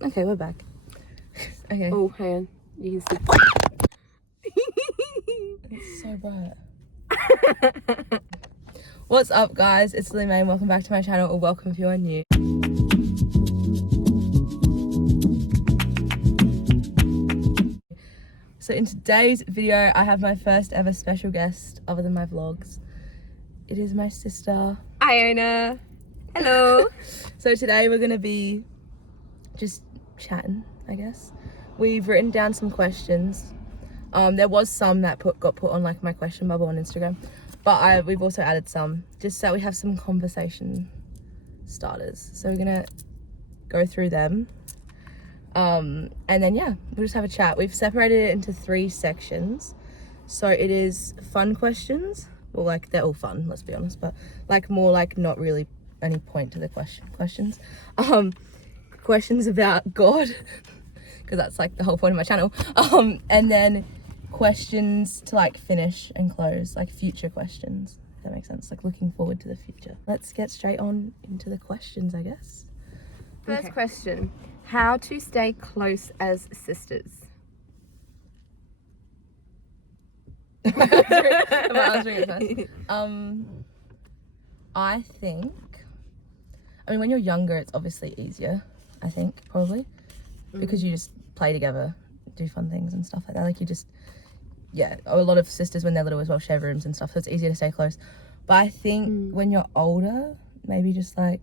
Okay, we're back. Okay. Oh, hang on. You can It's so bright. What's up, guys? It's Lily May and welcome back to my channel, or welcome if you are new. So in today's video, I have my first ever special guest other than my vlogs. It is my sister, Iona. Hello. So today we're gonna be just chatting, I guess. We've written down some questions. There was some that got put on like my question bubble on Instagram, but we've also added some just so we have some conversation starters. So we're gonna go through them, and then yeah, we'll just have a chat. We've separated it into 3 sections. So it is fun questions. Well, like they're all fun, let's be honest, but like more like not really any point to the questions. Questions about God, because that's like the whole point of my channel. And then questions to like finish and close, like future questions, if that makes sense, like looking forward to the future. Let's get straight on into the questions, I guess. First question. How to stay close as sisters? Am I answering it first? I think, I mean, when you're younger, it's obviously easier, I think, probably, because you just play together, do fun things and stuff like that. Like you just, yeah, a lot of sisters when they're little as well share rooms and stuff, so it's easier to stay close. But I think when you're older, maybe just like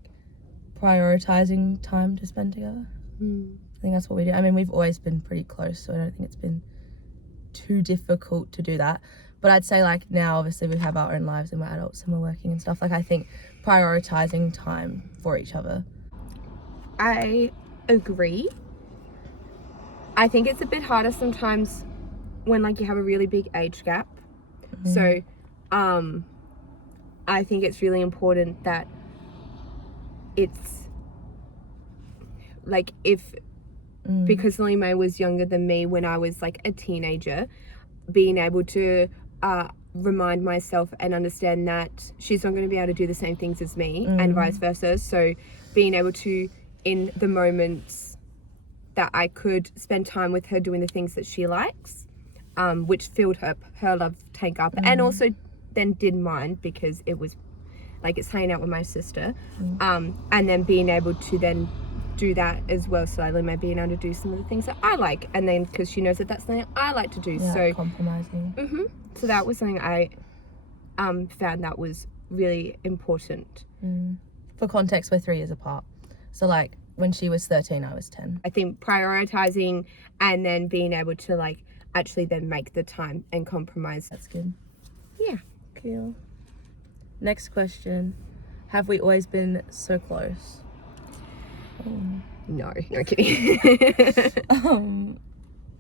prioritizing time to spend together. I think that's what we do. I mean, we've always been pretty close, so I don't think it's been too difficult to do that. But I'd say like now, obviously we have our own lives and we're adults and we're working and stuff. Like I think prioritizing time for each other. I agree. I think it's a bit harder sometimes when like you have a really big age gap. So I think it's really important that it's like because Lily May was younger than me when I was like a teenager, being able to remind myself and understand that she's not going to be able to do the same things as me and vice versa. So being able to, in the moments that I could spend time with her doing the things that she likes, which filled her love tank up, and also then did mine because it was like it's hanging out with my sister, and then being able to then do that as well, so Lily May being able to do some of the things that I like, and then because she knows that that's something I like to do. Yeah, so compromising. So that was something I found that was really important. For context, we're 3 years apart, so like when she was 13 I was 10. I think prioritizing and then being able to like actually then make the time and compromise. That's good. Yeah. Cool. Next question. Have we always been so close? No kidding.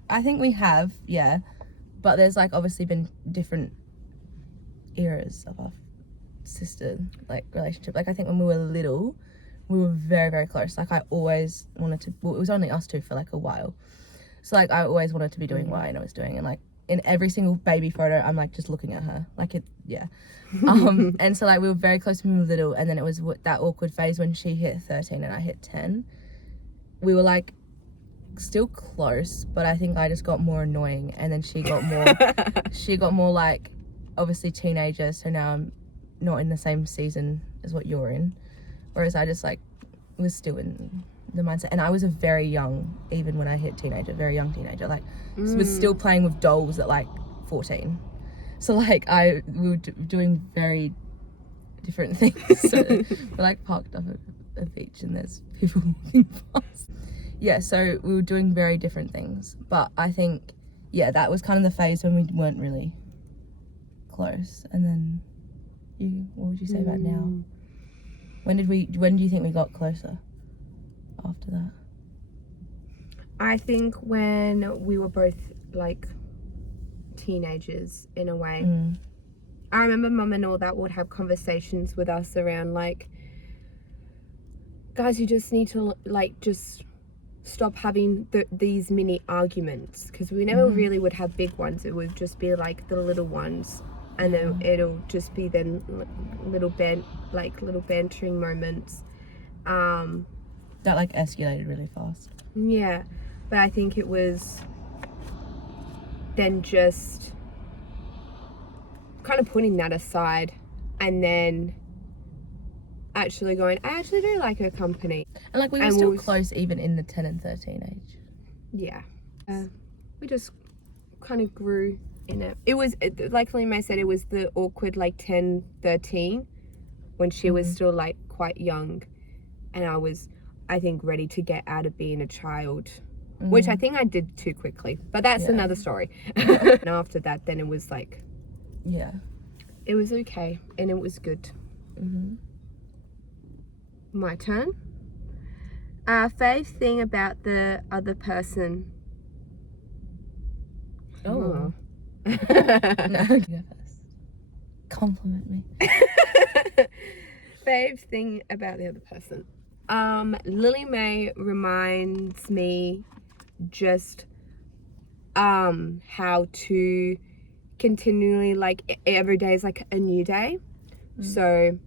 I think we have, yeah, but there's like obviously been different eras of our sister like relationship. Like I think when we were little we were very, very close. Like I always wanted to, well, it was only us 2 for like a while, so like I always wanted to be doing what I was doing, and like in every single baby photo I'm like just looking at her, like it, yeah. And so like we were very close when we were little, and then it was that awkward phase when she hit 13 and I hit 10. We were like still close, but I think I just got more annoying, and then she got more like obviously teenager, so now I'm not in the same season as what you're in, whereas I just like was still in the mindset, and I was a very young, even when I hit teenager, very young teenager, like was still playing with dolls at like 14. So like we were doing very different things. So we're like parked up at a beach and there's people walking past. Yeah, so we were doing very different things. But I think, yeah, that was kind of the phase when we weren't really close. And then what would you say about now? When do you think we got closer after that? I think when we were both like teenagers in a way. I remember mum and all that would have conversations with us around like, guys, you just need to like just stop having these mini arguments, because we never really would have big ones. It would just be like the little ones, and then it'll just be then little bantering moments that like escalated really fast. Yeah, but I think it was then just kind of putting that aside and then actually going, I actually do like her company. And like we were And still we'll- close even in the 10 and 13 age. Yeah. We just kind of grew in it. It was, like Lima said, it was the awkward like 10, 13 when she was still like quite young. And I was, I think, ready to get out of being a child, which I think I did too quickly. But that's another story. And after that, then it was like, Yeah. it was okay and it was good. My turn. Fave thing about the other person. Oh. No, you go first. Compliment me. Fave thing about the other person. Lily Mae reminds me just how to continually, like, every day is like a new day. So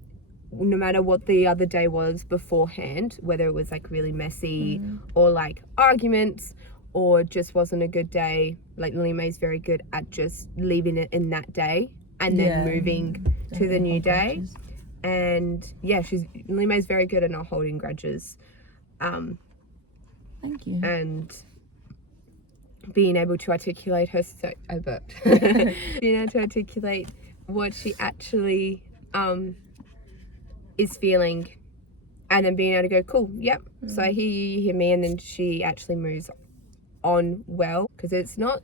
no matter what the other day was beforehand, whether it was like really messy or like arguments or just wasn't a good day, like Lily Mae's very good at just leaving it in that day and then moving to the new day. And yeah, Lily Mae's very good at not holding grudges. Thank you. And being able to articulate being able to articulate what she actually is feeling, and then being able to go, cool, yep, so I hear you hear me, and then she actually moves on well, because it's not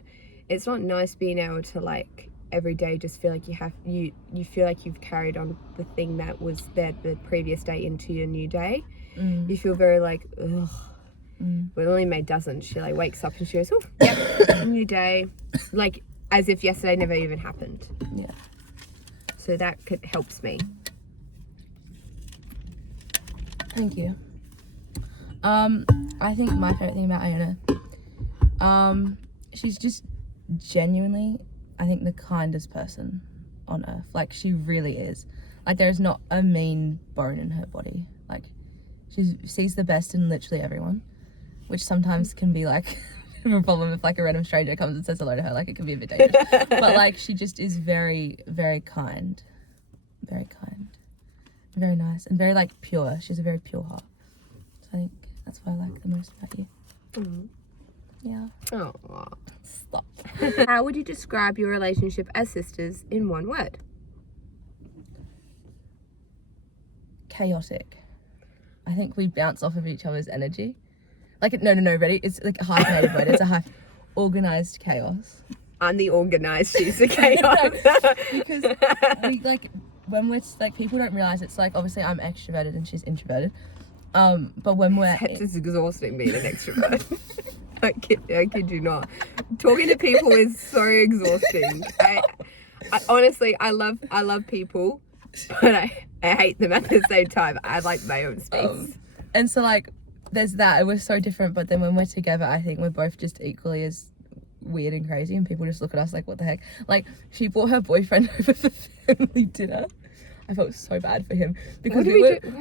nice being able to like every day just feel like you feel like you've carried on the thing that was there the previous day into your new day. You feel very like, ugh. But Lily Mae doesn't. She like wakes up and she goes, oh, yep, new day, like as if yesterday never even happened. Yeah. So that helps me. Thank you. I think my favorite thing about Iona, she's just genuinely, I think, the kindest person on earth. Like, she really is. Like, there is not a mean bone in her body. Like, she sees the best in literally everyone, which sometimes can be like a problem if like a random stranger comes and says hello to her. Like, it can be a bit dangerous. But like, she just is very, very kind. Very kind. Very nice and very like pure. She's a very pure heart. So I think that's what I like the most about you. Yeah. Oh. Stop. How would you describe your relationship as sisters in one word? Chaotic. I think we bounce off of each other's energy. Like, no, ready? It's like a hyphenated word. It's a organized chaos. I'm the organized, she's the chaos. Because we like, when we're like, people don't realize it's like, obviously I'm extroverted and she's introverted. But when we're It's just exhausting being an extrovert. I kid you not. Talking to people is so exhausting. I honestly, I love people, but I hate them at the same time. I like my own space. And so like, there's that, and we're so different, but then when we're together, I think we're both just equally as weird and crazy, and people just look at us like, what the heck? Like, she brought her boyfriend over for family dinner. I felt so bad for him because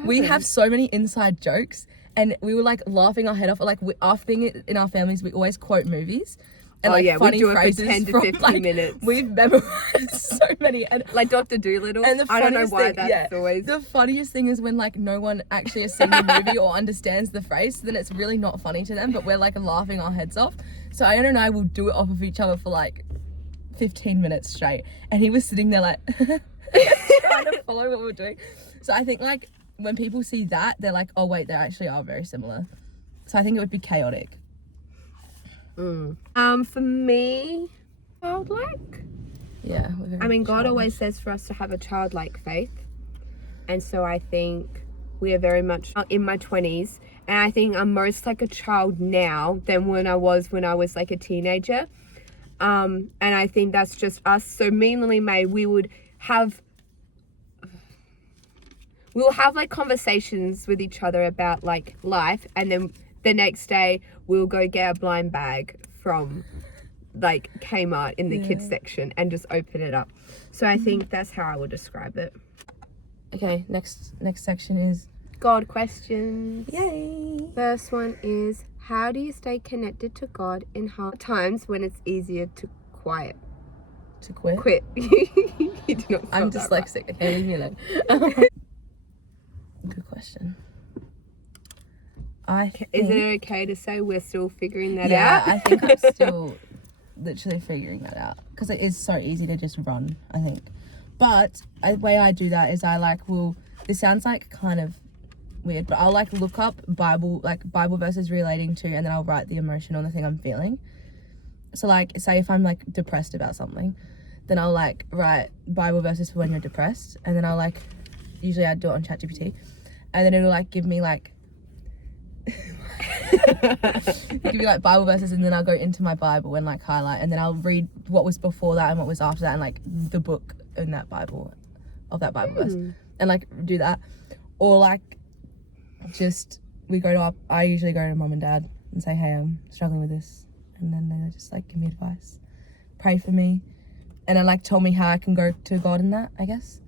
we have so many inside jokes, and we were like laughing our head off. Like, our thing in our families, we always quote movies. And like, funny we do it phrases for 10 to from, 15 like, minutes. We've memorized so many, and Like Dr. Dolittle. and the I don't know funniest why thing, that's always. the funniest thing is when like no one actually has seen the movie or understands the phrase, so then it's really not funny to them, but we're like laughing our heads off. So Iona and I will do it off of each other for like 15 minutes straight, and he was sitting there like trying to follow what we're doing. So I think like when people see that, they're like, oh wait, they actually are very similar. So I think it would be chaotic. For me, childlike. Yeah. I mean, God always says for us to have a childlike faith, and so I think we are very much in my 20s, and I think I'm most like a child now than when I was like a teenager. And I think that's just us. So me and Lily Mae, we'll have like conversations with each other about like life, and then the next day we'll go get a blind bag from like Kmart in the kids section and just open it up. So I think that's how I would describe it. Okay, next section is God questions. yay. First one is, How do you stay connected to God in hard times when it's easier to quit. You did not I'm spell that right. dyslexic. Okay, leave me alone. Good question. Is it okay to say we're still figuring that out? Yeah, I think I'm still literally figuring that out because it is so easy to just run, I think. But the way I do that is I this sounds like kind of weird, but I'll like look up Bible verses relating to, and then I'll write the emotion on the thing I'm feeling. So like, say if I'm like depressed about something, then I'll like write Bible verses for when you're depressed, and then I'll like, usually I do it on ChatGPT, and then it'll like give me like Bible verses, and then I'll go into my Bible and like highlight, and then I'll read what was before that and what was after that, and like the book in that Bible of that Bible verse, and like do that. Or like just I usually go to mom and dad and say, hey, I'm struggling with this, and then they just like give me advice, pray for me, and then like tell me how I can go to God in that, I guess.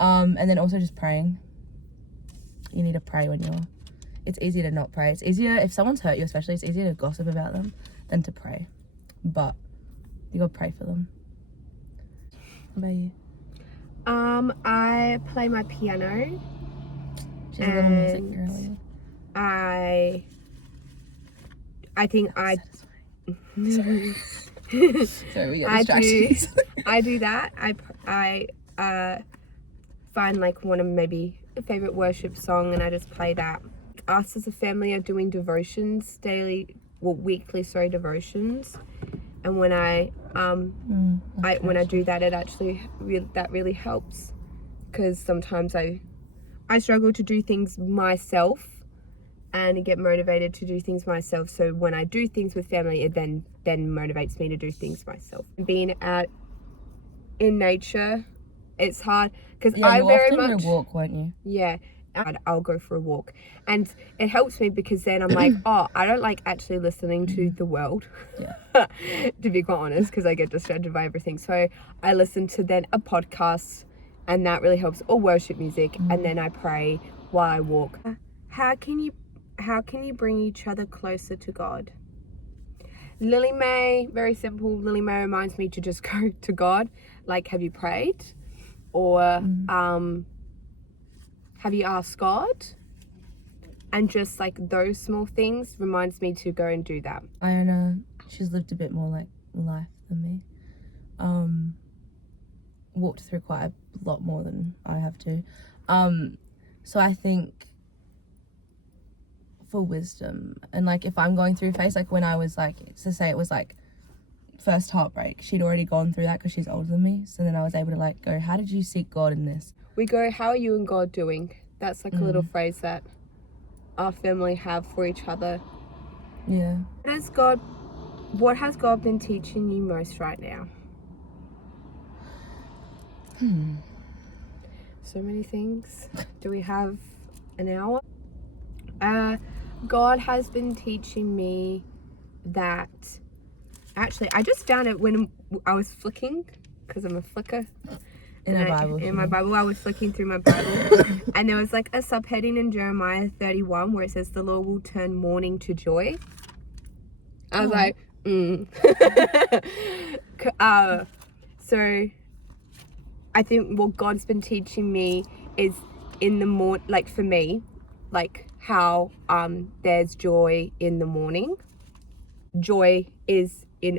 And then also just praying. You need to pray it's easier to not pray. It's easier if someone's hurt you, especially, it's easier to gossip about them than to pray. But you gotta pray for them. What about you? I play my piano. She's a little music girly. I think I Sorry, we get distractions. I do that. I find like one of maybe a favorite worship song, and I just play that. Us as a family are doing devotions weekly devotions, and when I do that, it actually really helps, because sometimes I struggle to do things myself and get motivated to do things myself. So when I do things with family, it then motivates me to do things myself. Being out in nature, it's hard because I very much go walk, won't you? Yeah, I'll go for a walk, and it helps me because then I'm like, oh, I don't like actually listening to the world. Yeah. To be quite honest, because I get distracted by everything. So I listen to then a podcast, and that really helps, or worship music, and then I pray while I walk. How can you bring each other closer to God? Lily Mae, very simple. Lily Mae reminds me to just go to God. Like, have you prayed? Or have you asked God? And just like those small things reminds me to go and do that. Iona, she's lived a bit more like life than me. Walked through quite a lot more than I have to. So I think for wisdom, and like if I'm going through a phase, like when I was like, to say it was like first heartbreak, she'd already gone through that because she's older than me. So then I was able to like go, how did you seek God in this? We go, how are you and God doing? That's like a little phrase that our family have for each other. Yeah. What has God been teaching you most right now? So many things. Do we have an hour? God has been teaching me that, actually, I just found it when I was flicking, because I'm a flicker. In my Bible, I was flicking through my Bible, and there was like a subheading in Jeremiah 31 where it says, the Lord will turn mourning to joy. I was like, So I think what God's been teaching me is in the morning, like for me, like how there's joy in the morning. Joy is in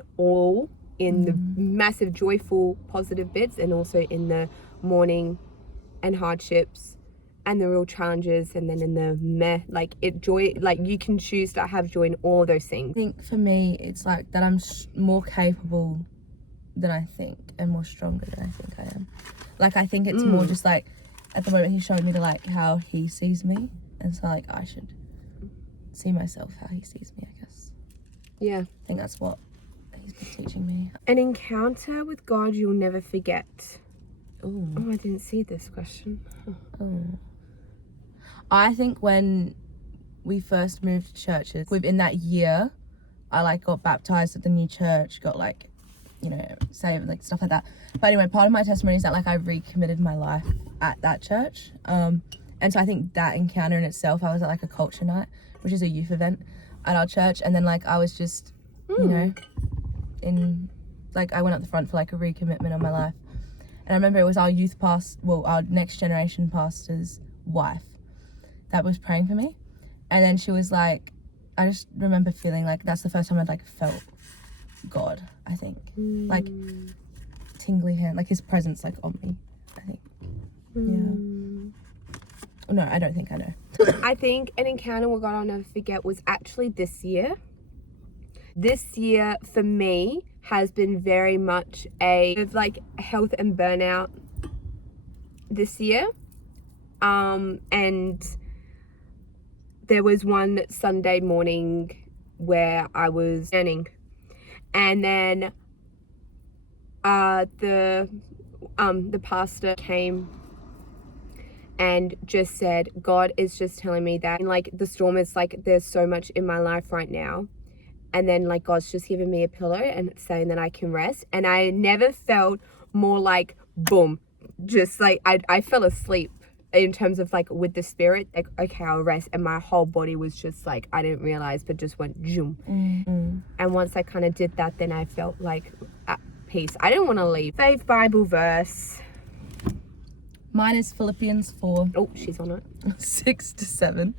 the massive joyful positive bits, and also in the morning and hardships and the real challenges, and then in the joy, like you can choose to have joy in all those things. I think for me it's like that I'm more capable than I think, and more stronger than I think I am. Like I think it's more just like at the moment he's showing me to like how he sees me, and so like I should see myself how he sees me, I guess. Yeah, I think that's what he's been teaching me. An encounter with God you'll never forget. Ooh. Oh, I didn't see this question. Oh. I think when we first moved to churches, within that year, I like got baptized at the new church, got like, you know, saved, like stuff like that. But anyway, part of my testimony is that like I recommitted my life at that church. And so I think that encounter in itself, I was at like a culture night, which is a youth event. at our church, and then like I was just, you know, in like I went up the front for like a recommitment of my life. And I remember it was our our next generation pastor's wife that was praying for me. And then she was like, I just remember feeling like that's the first time I'd like felt God, I think. Like tingly hand, like his presence like on me, I think. Yeah. No, I don't think I know. I think an encounter with God I'll never forget was actually this year. This year for me has been very much like health and burnout this year. And there was one Sunday morning where I was standing, and then the pastor came and just said, God is just telling me that, and like the storm is like, there's so much in my life right now, and then like God's just given me a pillow and saying that I can rest. And I never felt more like boom, just like I fell asleep in terms of like with the spirit, like okay, I'll rest, and my whole body was just like, I didn't realize, but just went zoom. And once I kind of did that, then I felt like at peace. I didn't want to leave. Favorite Bible verse. Mine is Philippians 4. Oh, she's on it. 6-7,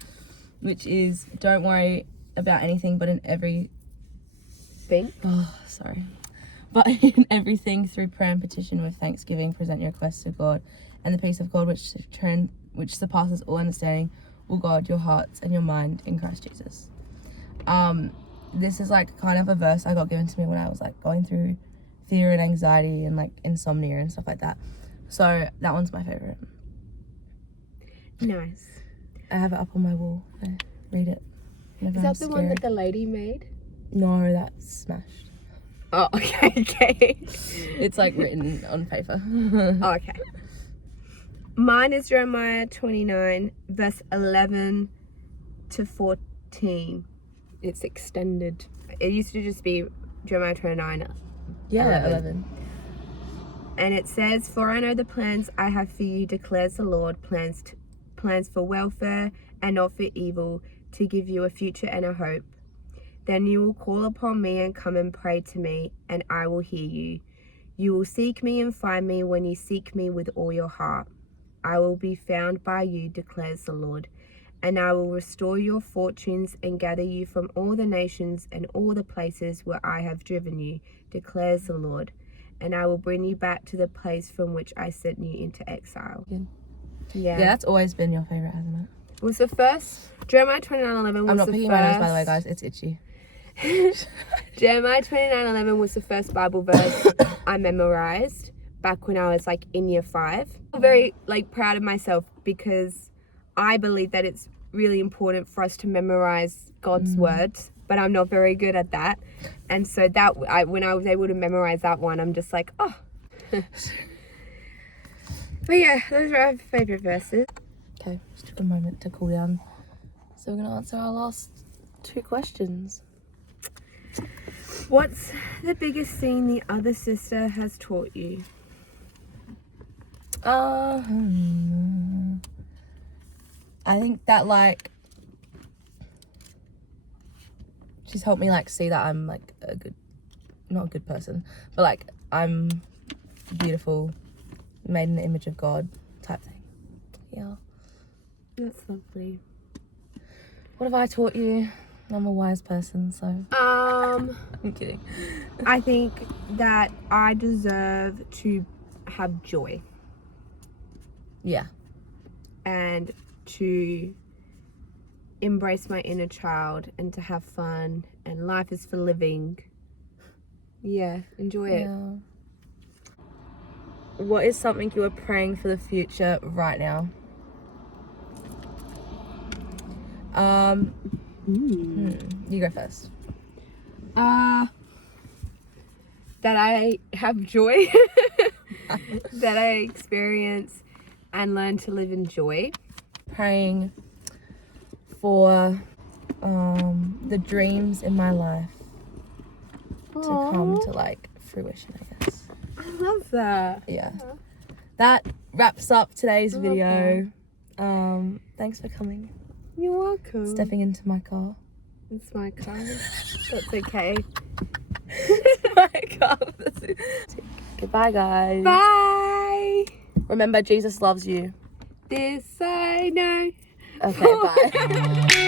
which is, don't worry about anything, but in everything. But in everything, through prayer and petition with thanksgiving, present your requests to God, and the peace of God, which surpasses all understanding, will guard your hearts and your mind in Christ Jesus. This is like kind of a verse I got given to me when I was like going through fear and anxiety and like insomnia and stuff like that. So that one's my favorite. Nice. I have it up on my wall. I read it. Is that the one that the lady made? No, that's smashed. Oh, okay. It's like written on paper. Oh, okay. Mine is Jeremiah 29, verse 11 to 14. It's extended. It used to just be Jeremiah 29. Yeah, 11. And it says, for I know the plans I have for you, declares the Lord, plans for welfare and not for evil, to give you a future and a hope. Then you will call upon me and come and pray to me, and I will hear you. You will seek me and find me when you seek me with all your heart. I will be found by you, declares the Lord, and I will restore your fortunes and gather you from all the nations and all the places where I have driven you, declares the Lord. And I will bring you back to the place from which I sent you into exile. Good. Yeah, that's always been your favourite, hasn't it? It was the first. Jeremiah 29:11 was I'm not the picking first. my nose, by the way, guys. It's itchy. Jeremiah 29:11 was the first Bible verse I memorized back when I was like in year 5. I'm very like proud of myself because I believe that it's really important for us to memorize God's words, but I'm not very good at that. And so when I was able to memorize that one, I'm just like, oh. But yeah, those are our favorite verses. Okay, just took a moment to cool down. So we're gonna answer our last 2 questions. What's the biggest thing the other sister has taught you? I think that like she's helped me like see that I'm like not a good person, but like I'm beautiful, made in the image of God type thing. Yeah. That's lovely. What have I taught you? I'm a wise person, so I'm kidding. I think that I deserve to have joy. Yeah. And to embrace my inner child and to have fun, and life is for living. Yeah, enjoy it. What is something you are praying for the future right now? You go first. That I have joy, that I experience and learn to live in joy. Praying for the dreams in my life to come to like fruition, I guess. I love that. Yeah. That wraps up today's video. Thanks for coming. You're welcome. Stepping into my car. It's my card. That's okay. My God. Goodbye, guys. Bye. Remember, Jesus loves you. This I know. Okay, bye.